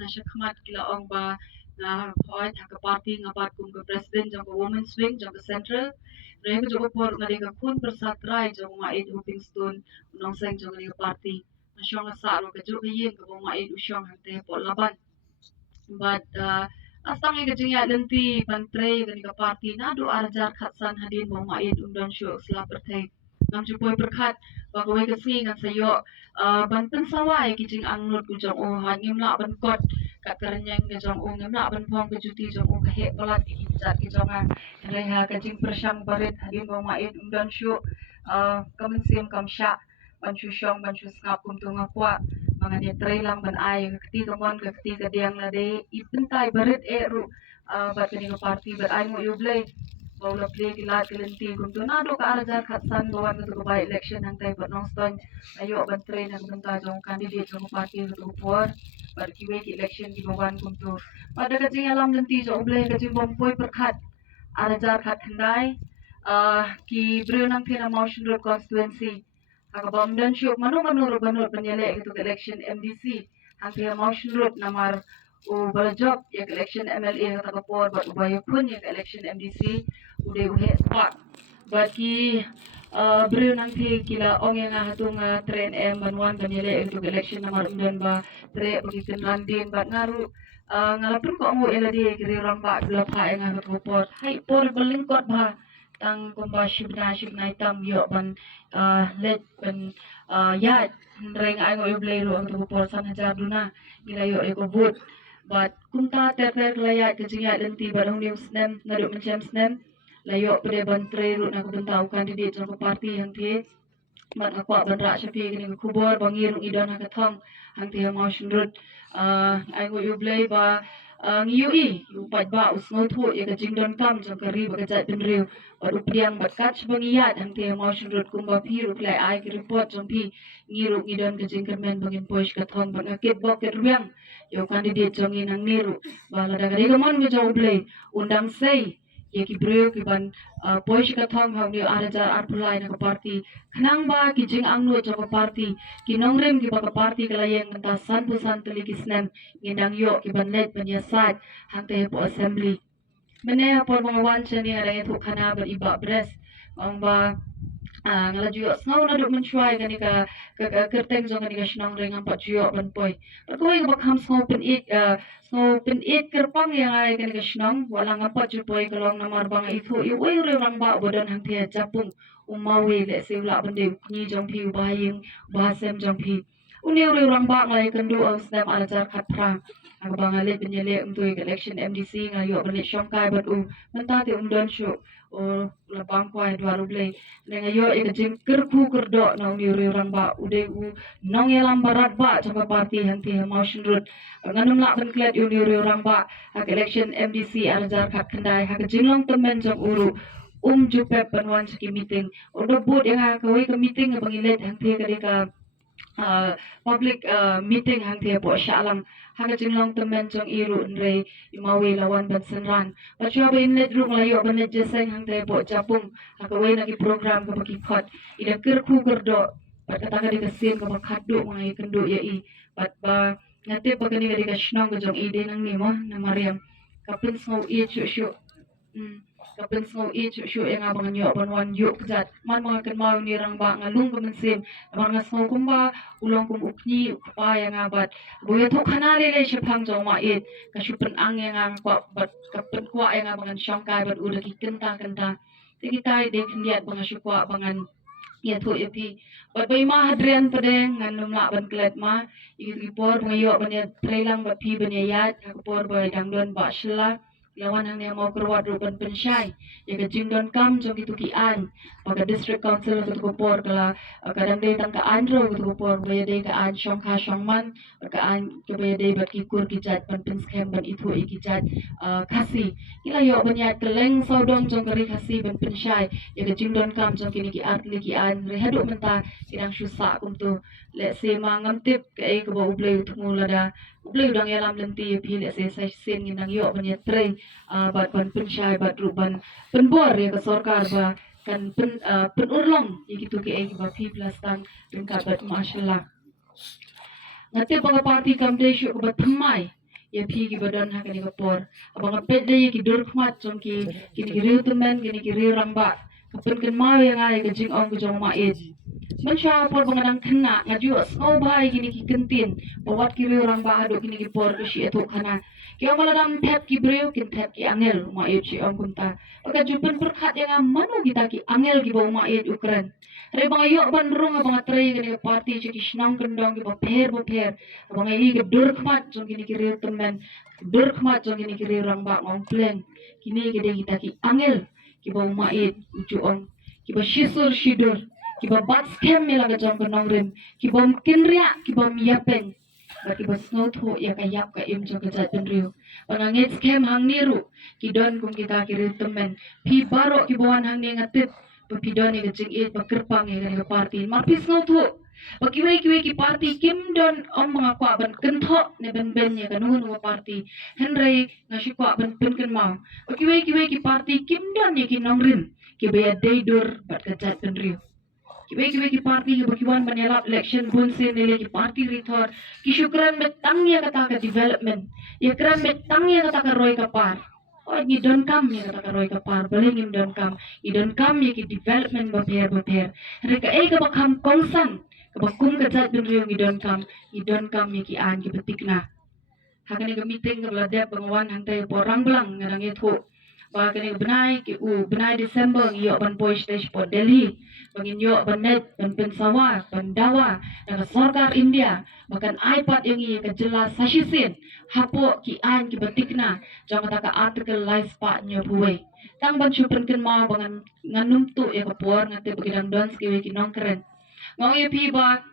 nasya khamat kila ong ba na hoit ha ka party nga pat kum ka president jong ka women's wing jong ka central re ko jong por nga de ka kun persat rai jong ma id hoping stone nong seng jong ka party nasya nga sa ro ka jong ka yin ka ma id usyong hante po laban but asang nga jing ya lenti pantre ka party na do arjar khatsan hadin mo ma id undan syo sla perthai nam chu poi perkhat ba ko ka si ngan sayo ban pen sawai ki jing ang not ku jong o ha ngim la ban kot ka karanyang ka jong o ngim la ban phong ka juti jong o ka he balat ki jat ki jong ha re ha ka jing persang barit hadin mo ma id undan syo kamen sim kam sha ban chu syong ban chu ngap kum tu ngakwa mga ni tray lang ban ay kati ka mon ka kati ka diang na de ipentay barit e ru bat kani ka party bat ay mo yublay bawla play kilat kilinti kung tunado ka arajar katsan bawan ka to ba election hang tay bat nong ston ayo ban tray na kumenta jong candidate jong party to por bat kiwe ki election ki bawan kung to pada ka jing alam lenti jong ublay ka jing bompoy perkat arajar kat handai ki bro nang pina motion road constituency Akabam dan syuk manu banur penyelek itu election MDC hampir motion road namar balajok ya election MLA kata kapor buat ubaya pun ya election MDC udah uhe spot bagi beri nanti kila ong yang hatung train banuan penyelek itu election namar undan ba tre bagi kenrandin bat ngaru ngalapun kok mau eladi kiri orang ba belapa yang kata kapor hai por belingkot ba tang kumba shibna itam yo ban let ban yat reng ay ngo blay ro ang tupor san hajar duna gila yo eko vote but kumta ter layat kejingat lenti barang news nem ngaduk mencem snem layo pede ban tre ro na kubentau kandidat jong parti yang tie mat ngakwa ban rak syafi kini kubor bangirung idan hakathong hang tie motion road ay ngo blay ba ngiui upat ba usngo thu ya ka jingdon kam jong kari ba kajat penriu bat upiang bat kach bangiyat hang te motion road kumba phiru play ai ki report jong pi ngiru ngidon ka jingkermen bangin poish ka thong ba ngakit boket ruang yo candidate jong inang niru ba lada kari gamon mi jong play undang sei ya ki breu ki ban poish ka thong hang ni arajar arpulai na ka party khnang ba ki jing angno jong ka party ki nongrem ki ba ka party kalayeng menta san pusan tuli ki snem ngindang yo ki ban let ban yasat hang te po assembly mene por mga wancha ni ara itu khana ber iba bres ong ba ngala juyo snau na duk mencuai kani ka kerteng jong kani ka shnang ring am pat juyo ban poi ko ba kham snau pin it kerpang yang ai kani ka shnang wala ngapa ju poi kalong namar bang itu i wei re rang ba bodan hang thia japung umawi le seula bande ni jong pi baying ba sem jong pi uniu re rang ba ngai kan du ang snam alajar khat pra ang bangale penyele untuk election MDC ngayo bani syongkai bat menta ti undon syu o labang kwai dwaru blai ngayo jing kerku kerdo na uniu re rang ba ude nong yelam barat ba chapa party hanti motion road nganum la ban klet uniu re rang ba election MDC alajar khat khandai ha jinglong temen jong uru jupep panwan siki meeting odo boot yang kawai ke meeting bangilet hanti ka public meeting hang thia po shalang haga jinglong temen jong iru nre imawi lawan ban senran pachua ba inlet rung layo ban net jeseng hang thia po japung haga wei nagi program ka baki khot ida kir khu gerdo pat kata ka dikasin ka bakhadu ngai kendu ya i pat ba ngate pa kani ka shnong ka jong ide nang ni mo na mariam kapin sngau i chu kapin sngau i chu yang abang nyo ban wan yu kjat man mga kan mau ni rang ba ngalung ka mensim mga sngau kumba ulong kum ukni ukpa yang abat buya thok khana le shapang jong ma it ka shupen ang yang ang kwa bat kapin kwa yang abang syangkai bat udah ki kenta tikitai de khndiat bang shukwa bangan ya thu yapi bat bai ma hadrian padeng ngan lumla ban klet ma igipor ngayo ban ya trailang bat pi ban ya yat kapor ba dangdon ba shla lawan ang mau kerwat ruban pensyai ya ke jingdon kam jong itu kian maka district council ke kupor kala kadang day tang kaan ro ke kupor baya day kaan syongka syongman kaan ke baya day bat kikur kijat ban penskem ban itu ikijat kasi kila yo banyak keleng saudong jong keri kasi ban pensyai ya ke jingdon kam jong kini ki art li kian rehadu menta kidang syusa kumtu le se mangam tip ke ke ba ublay tungulada ublay udang yalam lenti pi le se sai sin nginang yo banyak tray bat ban pensyai bat ruban penbor ya ke sorkar ba kan penurlong ya gitu ke ba pi plus tang ringkat bat masyaallah ngate bang parti kam de syu bat thamai ya pi ki badon ha kani kapor abang apet de ki dur khmat jong ki kini riu temen kini riu ramba kapun kan mau yang ai ke jing ong ke jong ma it Mansha por bangadang kena ngaju snow bhai kini ki kentin bawat ki riu ramba adu kini ki por ke shi etu khana kaya maladam tap ki breu kin tap ki angel ma it si ong kunta oka jupen berkat yang manu kita ki angel ki bau ma it ukran Re bang ayok ban rung abang atray kini ke party ciki senang kendong ki bapher abang ayi ke dur khmat jong kini ki riu temen dur khmat jong kini ki riu ramba ngong plan kini ke de kita ki angel ki bau ma it ucu ong ki ba shisur shidur ki ba bat scam me laga jong kenong rim ki bom kinria ki bom yapeng ba ki ba snow tho ya ka yap ka im jong ka jat penriu panangit scam hang niru ki don kum kita ki riu temen pi baro ki bawan hang ni ngatit pa pi don ni ka jing it pa kerpang ya ka party ma pi snow tho ba ki wei ki party kim don om mga kwa ban kentho ne ben ya ka nun wa party henry ngasi kwa ban pen ken mau ba ki wei ki party kim don ni ki nong rim ki ba ya deidur bat ka jat penriu Kibai ki party ki bakiwan banyalap election bun se nile ki party rithor ki syukran metang ya kata ka development ya kran metang ya kata ka roy ka par oh ni don kam ya kata ka roy ka par boleh ngim don kam i don kam ya ki development bapher reka ka bakam kongsan ka bakum ka jat bin riyo ni don kam ya ki an ki betikna hakani ka meeting ka bladep bangwan hangtay porang blang ngarang etho ba kani benai Desember ngi ban boy stage po Delhi bangin yo ban net ban pensawa ban dawa daga sarkar India bahkan iPad yang i ka jelas sashisin hapo ki an ki batikna jang ka article live pa nyo buwe tang ban chupen ken ma bangan nganum tu ya ka por ngate bagidang dance ki ki nong keren ngong ye pi ba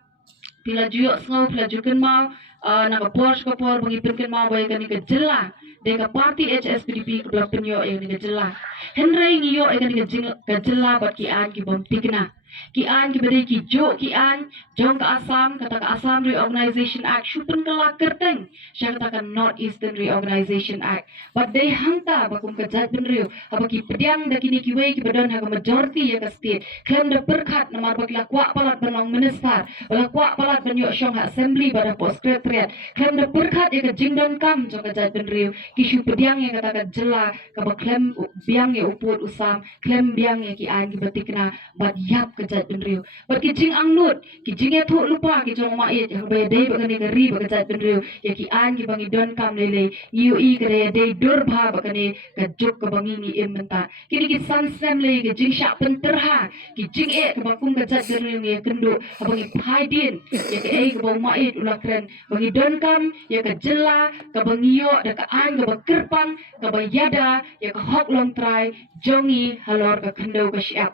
pila juyo snow pila juken ma naga Porsche ka por bangi pirken ma bay kani ka jela deka party HSPDP ka blak penyo ay ni ka jela henry ngiyo ay kani ka jela bat ki an ki bom tikna ki an ki bade ki jo ki an jong ka Assam kata ka Assam Reorganization Act syupen ka lakerteng siya kata ka North Eastern Reorganization Act but they hangta bakum ka jat benrio haba ki pediang da kini ki way ki badon ha ka majority ya ka state klem da perkhat namar bakla kwa palat banong minister wala kwa palat banyo syong ha assembly bada post secretariat klem da perkhat ya ka jingdon kam jong ka jat benrio ki syu pediang ya kata ka jela ka ba klem biang ya uput usam klem biang ya ki an ki batikna bat yap ka jat benrio bat ki jing angnut ki jing ya tho lupa ki jong ma it yang ba dei ba kani ka ri ba ka jat benrio ya ki an ki bangi don kam lele yu i ka ya dei dur bha ba kani ka juk ka bangi ni imenta kini ki san sem le ki jing sha penterha ki jing e ka bakum ka jat benrio ya kendo bangi phai din ya ka ei ka ba ma it ulakren bangi don kam ya ka jela ka bangi yo da ka an ka ba kerpang ka ba yada ya ka hok long trai jongi halor ka kendo ka siap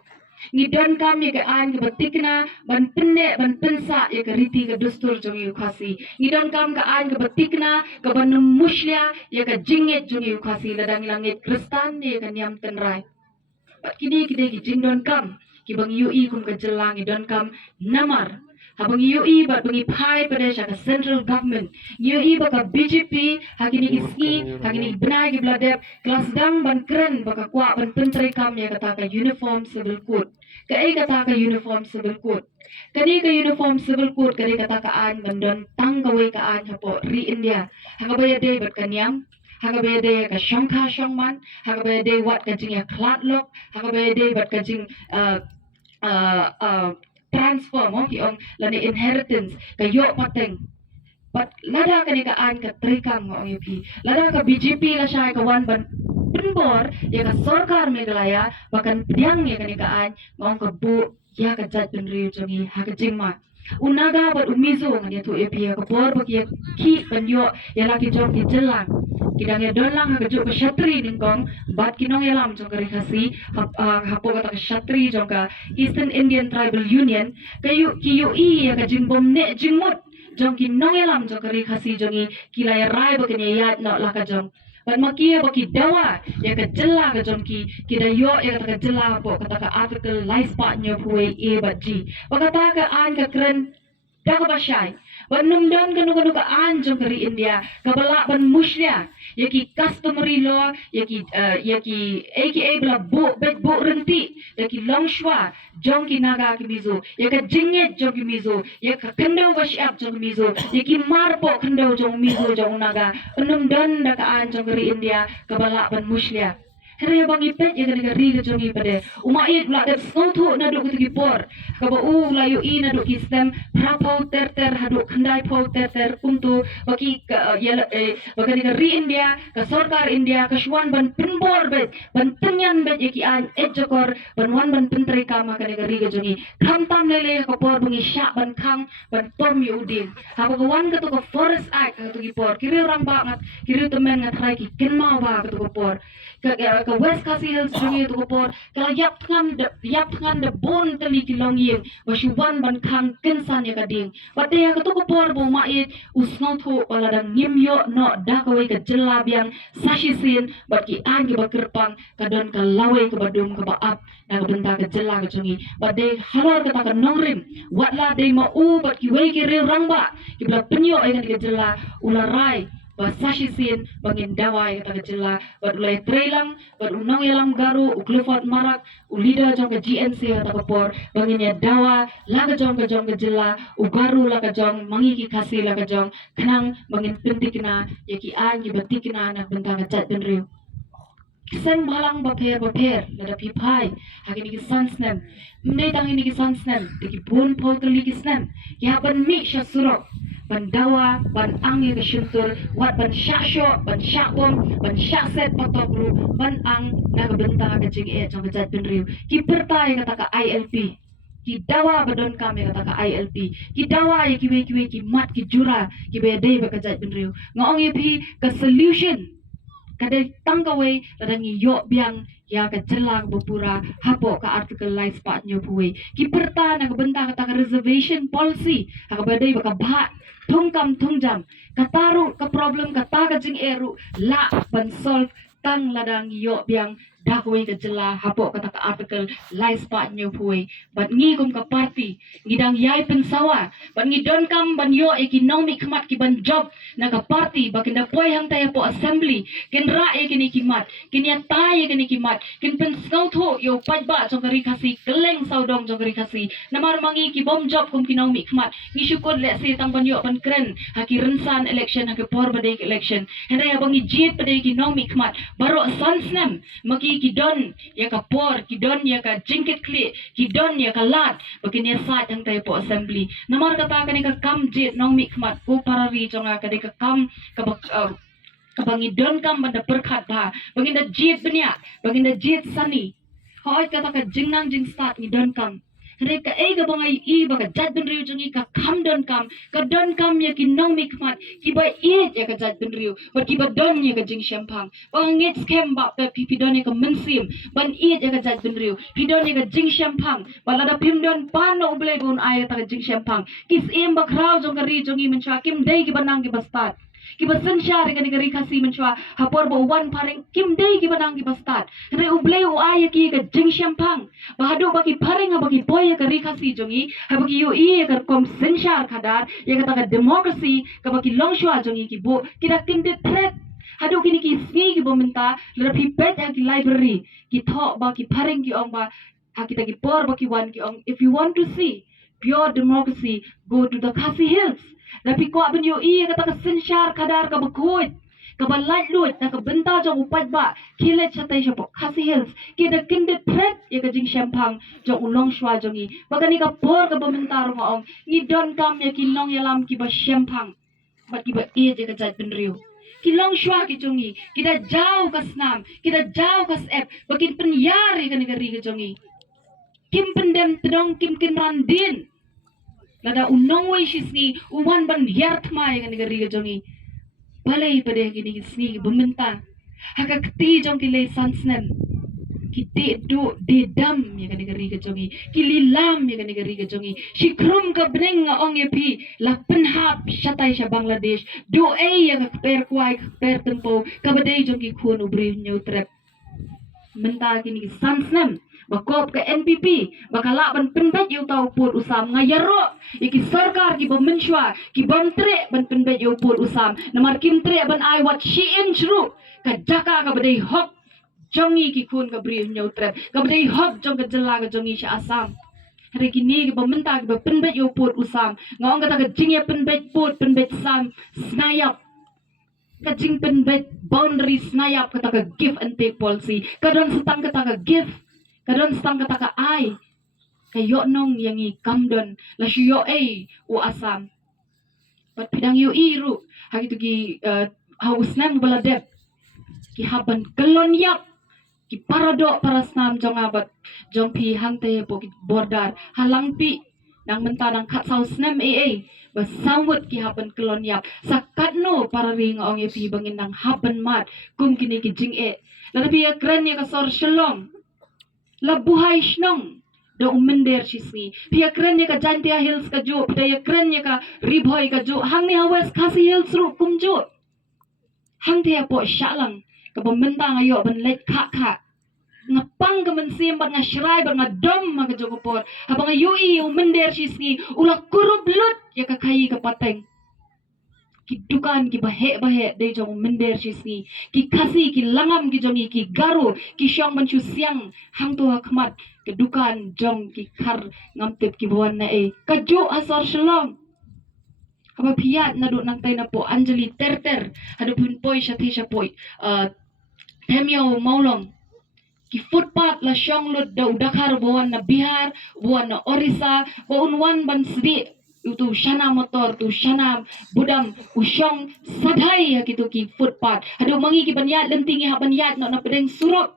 ngidon kam ya ka an ka batikna ban penne ban pensa ya ka riti ka dustur jongi khasi ngidon kam ka an ka batikna ka ban muslia ya ka jinget jongi khasi ladang langit kristan ya ka nyam tenrai pat kini ki jingdon kam ki bang ui kum ka jelang ngidon kam namar habang ui bat bangi phai pradesh ka central government ui ba ka BJP hakini iski hakini benai ki bladep kelas dang ban keren ba ka kwa ban pentri kam ya kata ka uniform civil code ka ai kata ka uniform civil code kani ka uniform civil code kani kata ka an bandon tanggawai ka an hapo ri India hangabaya day bat kanyam hangabaya day ka shangkha shangman hangabaya day wat ka jing ya klatlok hangabaya day bat ka jing transfer mo ki ong lani inheritance kayo pateng but lada ka ni ka an ka trikang mo ang yupi lada ka BJP la siya ka wan ban pinbor ya ka sarkar Meghalaya bakan pediang ya ka ni ka an ngong ka bu ya ka jat penriu jongi ha ka jingma unaga bat umizo ngani tu epi ka por ba ki ki banyo ya laki jong ki jelang kidang ya don lang ha ka ju ka shatri ningkong bat kinong ya lam jong ka rikasi hapo ka shatri jong ka Eastern Indian Tribal Union kayu ki yu i ya ka jingbom ne jingmut jong ki nong ya lam jong ka rikasi jongi kilaya rai ba kanya yat no la ka jong ban makia baki dawa ya ka jela ka jom ki dayo ya ka jela po kata ka article life part nyo puwe e bat ji bakata ka an ka kren da ka basyai Banum dan kanu ka anjong kari India kabala ban muslia yaki customary law yaki aka bla bo bet bo renti yaki longshwa jong ki naga ki mizo yaka jinget jong ki mizo yaka kendo washap jong mizo yaki marpo kendo jong mizo jong naga banum dan da ka anjong kari India kabala ban muslia Kaya bang ipet ya kena ri ke jongi pada umait la dat snotho na do kutu por kaba la yo I na do kistem prapau ter hadu khandai pau ter untuk bagi bagi ri India ka sarkar India ka shwan ban pinbor bet ban tenyan bet yaki an ejokor ban wan ban pentri kama kena ri ke jongi kham tam lele ka por bangi syak ban khang ban pom yudin ha ka wan ka to ka forest act ka to ki por kiri orang bangat kiri temen ngatrai ki kenmau ba ka to por ka West Kasi Hills jongi tu kopor kala yap tangan de bon tali kilong yeng basuban ban khang kensan ya kading pate ya tu kopor bo mait usnau tho wala dan ngimyo no da ka wei ka jela biang sashisin bat ki an ki bakerpang kadon ka lawe ka badum ka baap na ka benta ka jela ka jongi pate halor ka ta ka nongrim watla de ma u bat ki wei ki re rangba ki bla penyo ai ka jela ularai basashisin bangin dawai kata kecila bad ulai trailang bad unang yalam garu uklefat marak ulida jong ke GNC kata kapor bangin ya dawa laga jong ke jela ugaru laga jong mangi ki kasi laga jong kenang bangin pentikina yaki an ki batikina nak bentang cat penriu Sen balang baper lada pipai hagi ki sansnem mne tangi ni ki sansnem ki bun potli ki snem ya ban mi syasuro ban dawa ban ang ke syuntur wat ban syasho ban syakbom ban syakset potokru ban ang na benta ke jige jong jat penriu ki pertai kata ka ILP ki dawa badon kami kata ka ILP ki dawa ya kiwe ki mat ki jura ki be dei ba ka jat penriu ngong yepi ka solution kadai tangkawai ladang yo biang ya ka jelang bepura hapo ka artikel lain spat nyo puwe ki perta na benta kata ka reservation policy ka badai baka bhat thungkam thungjam kataru ka problem kata ka jing eru la ban solve tang ladang yo biang dakwe ka jela hapo kata ka artikel lain spat nyo puwe bat ngi kum ka party ngidang yai pensawa bat ngi don kam ban yo economic khmat ki ban job na ka party bakinda poy hang taya po assembly kin ra e kini kimat kin ya tai kini kimat kin pen snow tho yo paj ba jong kari kasi keleng saudong jong kari kasi namar mangi ki bom job kum economic khmat ngi syukod le si tang ban yo ban kren haki rensan election haki por badai election henda ya bangi jit badai economic khmat baro sansnem maki ki don ya ka por ki don ya ka jingket kli ki don ya ka lat bakin ya sat hang taya po assembly namar kata kani ka kam jit nong mi khmat ko parari jong ka ka kam ka bangi don kam banda perkhat ba bangi da jit benya bangi da jit sani hoy kata ka jingnang jing start ni don kam Reka ega bangai I baka jat ben riu jongi ka kam don kam ya ki nong mi khmat ki ba it ya ka jat ben riu ba ki ba don ya ka jing shampang bang ngit scam ba pe pi don ya ka mensim ban it ya ka jat ben riu pi don ya ka jing shampang ba la da pim don pan no ublai bun ai ta ka jing shampang kis em ba krau jong ka ri jongi men cha kim dei ki banang ki bastat ki basan syar ka negari kasi menchwa hapor bo wan paring kim dei ki banang ki bastat re ublei u ay ki ka jing shampang bahado baki paring baki boy ka ri kasi jongi habaki yu I ka kom sen syar kadar ya kata ka democracy ka baki long shwa jongi ki bo kira kinde threat hado kini ki sni ki bomenta la phi pet ha ki library ki tho ba ki paring ki ong ba ha kita ki por baki wan ki ong if you want to see pure democracy go to the Khasi Hills Tapi ko abin yo I kata ka sensyar kadar ka bakuit ka balait lut na ka benta jong upat ba kilet sa tay siya po Khasi Hills kida kinde threat ya ka jing shampang jong ulong shwa jong I bagani ka por ka bamentaro nga ong ni don kam ya kilong yalam ki ba shampang ba ki ba I ya ka jat penriu kilong shwa ki jong I kida jauh ka snam kida jauh ka sep bakin penyari ka negeri ka jong I kim pendem tedong kim randin Lada unong way sisni uwan ban yart mai kan negeri ke jongi balai pada kini sni bementa haka kti jong kile sansnem kiti do de dam ya kan negeri ke jongi kililam ya kan negeri ke jongi shikrum ka bring ong epi la penhap shatai sha Bangladesh do ya ka per kwai per tempo ka badai jong ki khun ubri nyu trep menta kini sansnem bakop ke NPP bakala ban penbet yu tau put usam ngayaro iki sarkar ki bamenswa ki bamtre ban penbet yu put usam namar kimtre ban ai wat shi in chru ka jaka ka badai hok jongi ki kun ka bri nyau trep ka badai hok jong ka jela ka jongi sha asam hari kini ki bamenta ki penbet yu put usam ngong kata ka jingya penbet put penbet sam snayap ka jing penbet boundary snayap kata ka give and take policy kadon setang kata ka give kadon setang kata ka ai kayo nong yang i kamdon la shuyo u asam pat pidang yu iru hagi tu ki hausnam baladep ki haban kelon yap ki parado parasnam jong abat jong pi hangte po ki bordar halang pi nang menta nang kat sausnam basawut ki haban kelon yap sakatno para ring ong ye pi bangin nang haban mat kum kini ki jing la pi kren ya ka sor shalom la buhay shnong do umender shisni pia kren ya ka jantia hills ka jo pia kren ya ka ribhoy ka jo hang ni hawes khasi hills ru kum jo hang te po shalang ka bamenta ngayo ban let kha ngapang ka mensim bat nga shrai bat nga dom mga jo por habang yui umender shisni ula kurub lut ya ka kai ka pateng ki dukan ki bahe de jong mender shisni ki kasi ki langam ki jongi ki garu ki syong ban siang hang tu hakmat ke dukan jong ki khar ngamtip ki buan na kaju asor shalom haba piat na do nang tay na po Anjali terter hadu pun poy syati sya poy temyo maulong ki footpath la syong lut da udakar buan na Bihar buan na Orissa buan wan ban sdi itu shana motor tu shana budam usyong sadai ya gitu ki footpath hadu mangi ki banyat lentingi ha banyat no na pedeng surut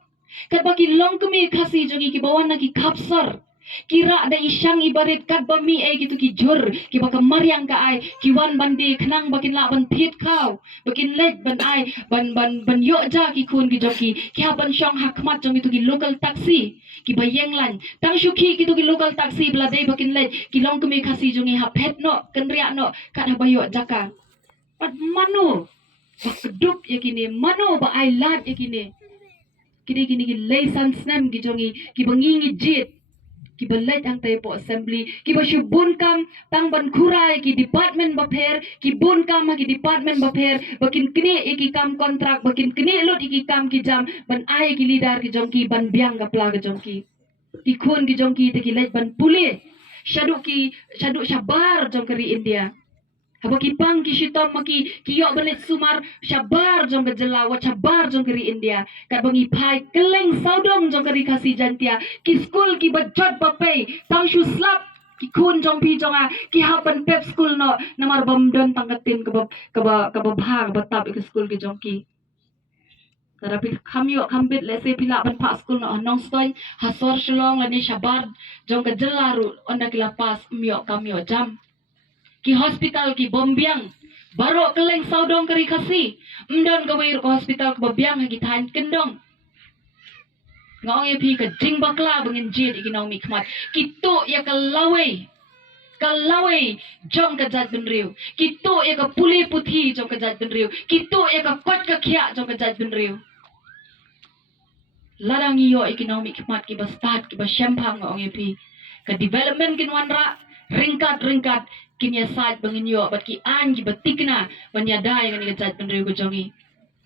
kat baki long kemi kasi jongi ki bawan na ki kapsar kira ada isyang ibarit kat bami gitu ki jur ki baka mariang ka ai ki wan bandi khnang bakin la ban thit kau bakin let ban ai ban yo ja ki kun ki joki ki ha ban syong hakmat jongi tu ki local taxi ki bayeng lan tang syuki ki tu ki local taxi bla dei bakin let ki long kemi kasi jongi ha pet no kenria no kat ha bayo jaka pat manu bakdup yakini manu ba ai lat yakini kini ki license nam ki jongi ki bangingi jit ki balait ang tayo po assembly ki ba syubun kam tang ban kuray ki department baper ki bun kam ki department baper bakin kini iki kam kontrak bakin kini lot iki kam ki jam ban ai ki leader ki jongki ban biang ka pla ki jongki ki khun ki jongki te ki lait ban puli shadu shabar jong kari India haba ki pang ki shitom maki ki yo balit sumar shabar jong gajela wa shabar jong kari India kat bangi pai keleng saudong jong kari kasi jantia ki school ki bajot bapay tang shu slap ki kun jong pi jonga ki hapan pep school no namar bamdon tangkatin ka bha batab ki school ki jong ki tetapi kami kambit lese pila ban pa school no nong stoy hasor shlong lani shabar jong gajela ru onda kilapas mio kamio jam ki hospital ki bombiang baro keleng saudong kari kasi mdon gawir ko hospital ko bombiang hagi tahan kendong ngong ye pi ka jing bakla bangin jid ikinaw mikmat kito ya kalaway jong ka jad benriu kito ya ka puli puthi jong ka jad benriu kito ya ka kot ka khia jong ka jad benriu larang iyo ikinaw mikmat ki bastat ki basyempang ngong ye pi ka development kinwanra ringkat kinya side bangin yo bat ki an ki batikna banyada yang ni gajat benriu ko jongi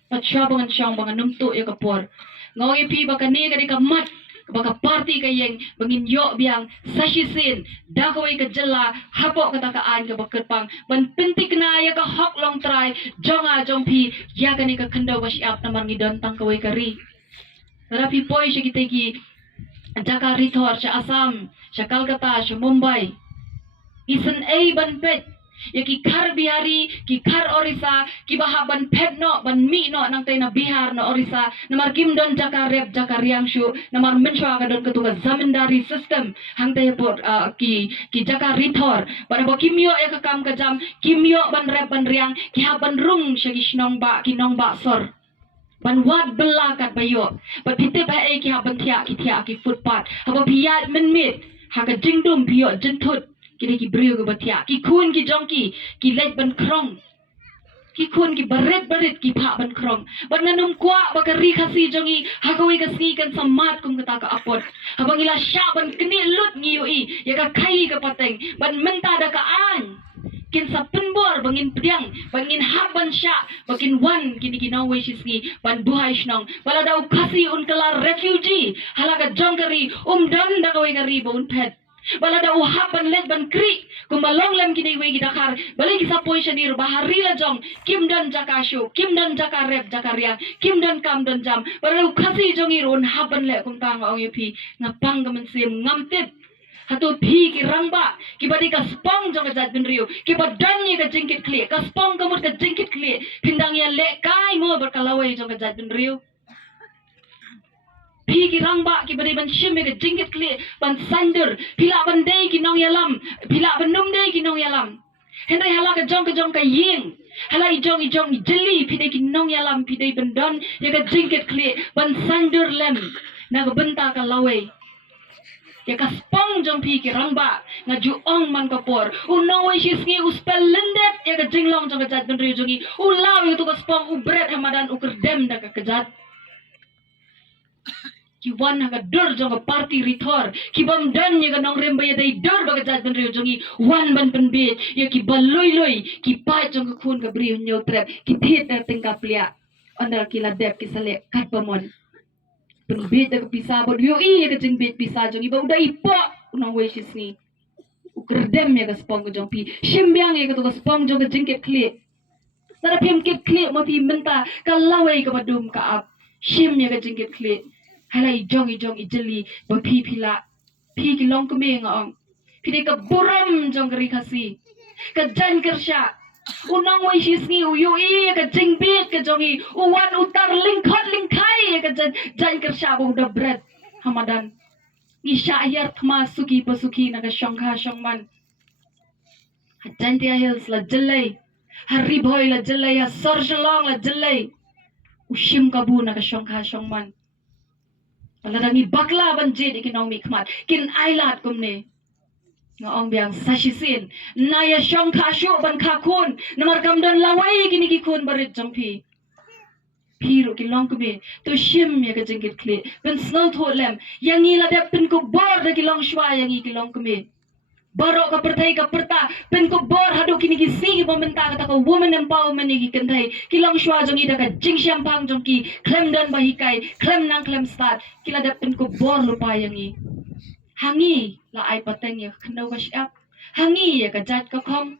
pat syabang syang bangan numtu ya kapor ngoy pi baka ni gadi kamat baka party kayeng bangin yo biang sashisin dakoy ka jela hapo kata ka an ka baketpang ban pentikna ya ka hok long try jonga jongpi ya kani ka kanda wasyap namar ngidon tang kaway kari terapi poy siya kitegi jaka rithor siya Assam siya Calcutta siya Mumbai isan ban pet ya ki khar Bihari ki khar Orissa ki baha ban pet no ban mi no nang tay na Bihar no Orissa namar kim don jaka rep jaka riangshu namar menshwa ka don ketuga zamindari system hang tay po ki jaka rithor ban ba kimyo ya ka kam ka jam kimyo ban rep ban riang ki ha ban rung siya ki shnong ba ki nong ba sor ban wat belakat bayo bat pite ba ki ha ban thia ki footpath ha ba biyat men mit ha ka jingdum biyo jentut kini ki brio ke batia ki kun ki jongki ki let ban krong ki kun ki baret ki pha ban krong ban nanum kwa bakari khasi jongi hakawi kasi kan samat kum kata ka apot habang ila sya ban keni lut ngi yoi ya ka khai ka pateng ban menta da ka an kin sa penbor bangin pediang bangin haban sya bangin wan kini kinawe sisni ban buhai snong bala dau kasi un kala refugee halaga jongkari dan da kawi kari bon pet bala da uhap ban let ban kri kumbalong lem kini we gidakar balik sa position ni bahari la jong kim don jaka show kim don jaka rep jaka riang kim don kam don jam bala khasi jong iron haban le kum tang ong yupi ngapang gamen sim ngamtit hatu phi ki rangba ki badi ka spong jong ka jat bin riu ki badan ye ka jingkit kle ka spong kamut ka jingkit kle pindang ya le kai mo berkalawai jong ka jat bin riu phi ki rangba ki badi ban shim ka jingkit kle ban sander pila ban dei ki nong yalam pila ban num dei ki nong yalam hendai hala ka jong ka ying hala i jong jeli pide ki nong yalam pide ban don ye ka jingkit kle ban sander lem na ka benta ka lawai ya ka spong jong pi ki rangba nga ju ong man kapor unawe shisngi uspel lendet ya ka jinglong jong ka jat ben riu jongi ulaw yu to ka spong u bread hamadan u kerdem da ka kejat ki wan ha ka dur jong ka party rithor ki bam dan ya ka nong remba ya dai dur ba ka jat ben riu jongi wan ban pen be ya ki baloi ki pa jong ka khun ka briu nyo trap ki thet na tingka plia andar ki la dep ki sale kat pamon penbit da pisa bod yo ka jing bit pisa jong iba udah ipo unang we sisni ukerdem ya ka spong jong pi shimbyang ya ka to ka spong jong ka jingket kle tara pim kit kle ma pi menta ka lawe ka badum ka ap shim ya ka jingket kle halai jong i jeli ba pi pila pi ki long kme nga ong pi de ka buram jong ri khasi ka jan kersha unang way shisngi uyu ka jingbit ka jongi uwan utar lingkai ka jan kersha bu da bread hamadan isha ayar thma suki pasuki na ka shongkha shongman hajantia hills la jellai hari boy la jellai ha sorjalong la jellai ushim ka bu na ka shongkha shongman paladangi bakla banjit ikinong mikmat kin ailat kumne nga ong biang sashisin naya shong kashu ban kakun namar kamdon lawai kini ki kun barit jampi piru ki long kube to shim ya ka jingit kle ben snow tho lem yang ila dep pin ko bor da ki long shwa yang ki long kube baro ka pertai ka perta pin ko bor hado kini ki si pementa kata ko woman empowerment ki kendai ki long shwa jong ida ka jing shampang jong ki klem dan bahikai klem nang klem start kila dep pin ko bor lupa yang hangi la ai pateng ya kendo ka siap hangi ya ka jat ka khom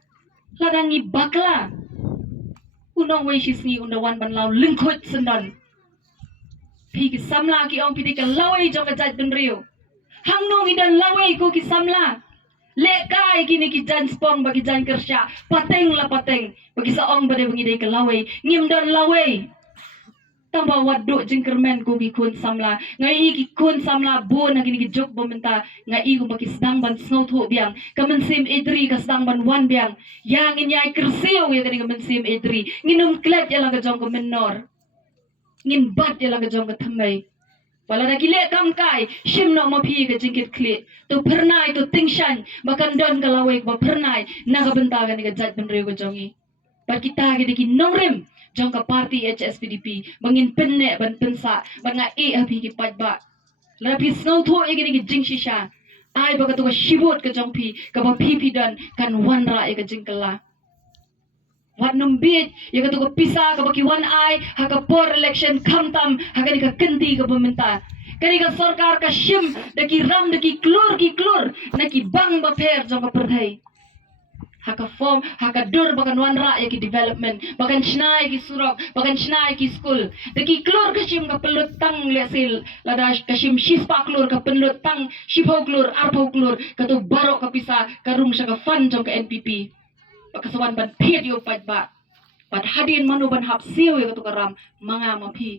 la dangi bakla unong we shisni undawan ban law lingkut sendan pi ki samla ki ong pi ka lawai jong ka jat ben riu hangnong idan lawai ko ki samla le kai kini ki jan spong bagi jan kersha pateng la pateng bagi sa ong bade bangi dei ka lawai ngim don lawai tamba waddo jingkermen ko gi kun samla ngai ki kun samla bo na gini ki jok bomenta ngai ko baki sedang ban snow tho biang kamen sim edri ka sedang ban wan biang yang in yai kerseu ya gani kamen sim edri nginum klet ya la ka jong ko menor ngin bat ya la ka jong ka thamai wala da gile kam kai shim no ma phi ka jingkit kle to phernai to tingshan bakan don ka lawai ba phernai na ka benta gani ka jat ben re ko jongi ba kita gi ki nongrim jong ka party HSPDP bangin penne ban pensa banga e hapi ki pajba lapi snow tho e gini ki jing shisha ai ba ka to ka shibot ka jong pi ka ba pi dan kan wan ra e ka jing kala wat num bit ya ka to ka pisa ka ba ki wan ai ha ka por election kham tam ha ka ni ka kendi ka bumenta kani ka sarkar ka shim da ki ram da ki klur na ki bang ba pher jong ka perthai haka form haka dur bakan wanra ya ki development bakan chnai ki surok bakan chnai ki school deki klur kashim ka pelut tang lesil ladash kashim shispa klur ka pelut tang shipho klur arpho klur ka to baro ka pisa ka rum sha ka fan jong ka NPP pakasawan ban phet yo pat ba pat hadin manu ban hap siu ya to karam manga mapi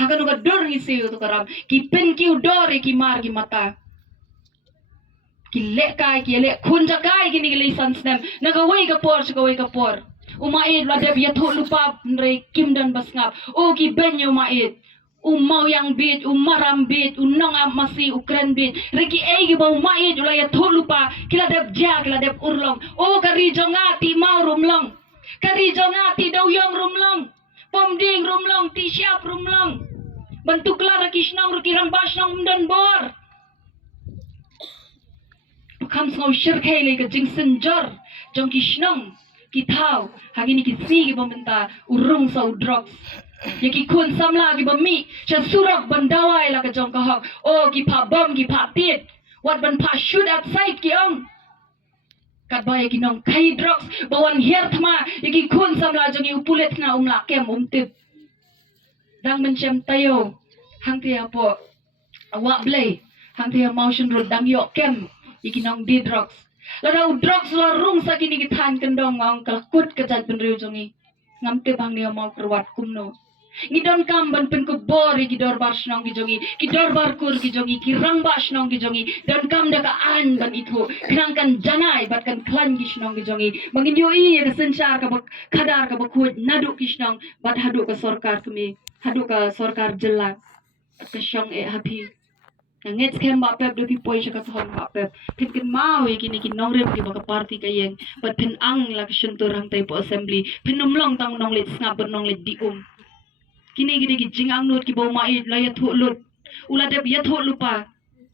haka no ka dur ni siu to karam ki pen ki udor ki mar ki mata ki kai ki le khun jakai ki ni le sansnem nagawai ka por umaid la deb ya tho lupa re kim dan basngap o ki ben yo maid umau yang bit umaram bit unong masi ukran bit reki ei ba umaid la ya tho lupa kila deb ja kila deb urlong o kari jonga ti mau rumlong Kari jonga ti dawyong rumlong. Pomding rumlong ti siap rumlong. Bentuklah rakisnong rakirang basnong mdan bor. Kam sngau shirkai le ka jingsen jor. Jong kisnong kitau hagini kisri ki bomenta urung sa udrox. Yaki kun samla ki bami sha surak bandawai la ka jong kahok. Oh ki pa bom ki pa tit. What ban pa shoot outside ki ong. Kat boy ki nong kai drugs bawan her thma yaki kun samla jong upulet na umla kem umtip. Dang mencem tayo hang tia po awak blay hang tia motion road dang yok kem yaki nong di drugs. Ladau drugs la rung sa kini kithan kendong ang kalakut kajat benriu jongi ngamte bang dia mau kerwat kumno. Ngidon kam ban pen ko bor ki dor bar snong ki jongi ki dor bar kur ki jongi ki rang ba snong ki jongi don kam da ka an ban itu krang kan janai bat kan klan ki snong ki jongi mangin yo i ka senchar ka bak khadar ka bakut nadu ki snong bat hadu ka sarkar kumi hadu ka sarkar jilla ka shong e happy ngets kem ba pep do ki poisa ka thong ba pep pin kin mau e kini ki nong rem ki ba ka party ka yeng bat pin ang la ka shuntur hang tai po assembly pin numlong tang nong let snap nong let di kini gini ki jing ang nut ki bau mai la ya thu lut ula dep ya thu lupa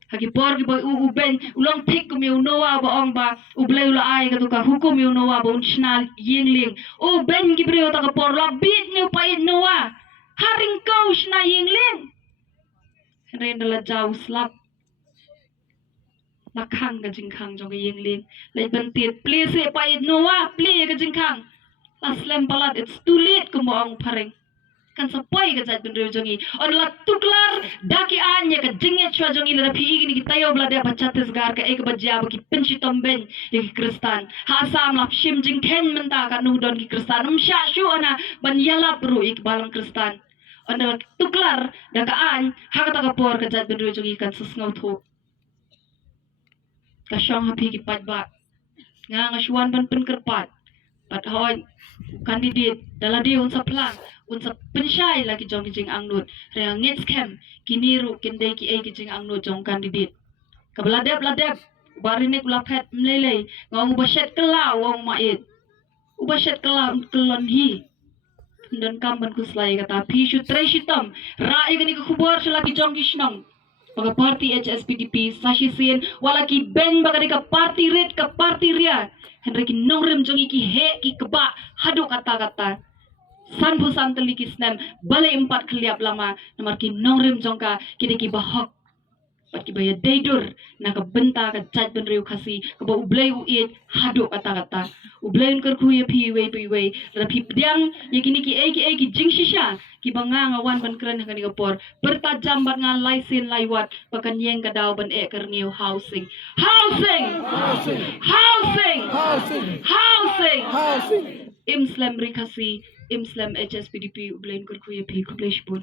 hagi por ki bau u ben ulong thik ku mi unowa ba ong ba u blai ula ai ka tu ka hukum mi unowa ba unsnal yingling u ben ki breo ta ka por la bit ni pa nowa haring kau sna yingling ren la jau slap la khang ka jing khang jong ka yingling lai ban tit please pa nowa please ka jing khang la slam balat it's too late ku mo ong pareng kan sapai ka jat benriu jongi on la tuklar daki anya ka jinge chwa jongi la phi igini ki tayo bla de Chhattisgarh ka ek bajya ba ki pinchi tomben ki kristan ha sam la shim jing ken menta ka nu don ki kristan sha shu ana ban yala pro ik balang kristan on la tuklar daka an ha ka ta ka por ka jat benriu jongi kan susngau tho ka shong ha phi ki pat ba nga shwan ban pen kerpat pat hoy candidate daladi unsa plan unsa pensyai lagi jong kijing angnut rea ngets kem kiniru kende ki e kijing angnut jong candidate kabladep ladep barinik ulapet mlele ngong ubashet kelaw wong mait ubashet kelaw kelon hi dan kamban kuslai kata pishu treshitam ra igani ku khubor lagi jong kisnong baga party HSPDP sashi sen wala ki ben baga ka party red ka party ria henry ki nongrem jongi ki he ki keba hadu kata-kata san busan teliki snem bale 4 khliap lama namar ki nongrem jongka kide ki bahok pat ki baya deidur na ka benta ka jat benriu khasi ka ba ublei uit hadu kata-kata ublei ker khu ye phi we ra phi pdiang ye kini ki e ki jingshisha ki banga ngawan ban kran ka ni por bertajam ban nga laisin laiwat pakan yeng ka daw ban e ker ngiu housing Imslam rikasi Imslam HSPDP ublei ker khu ye phi kublei shpun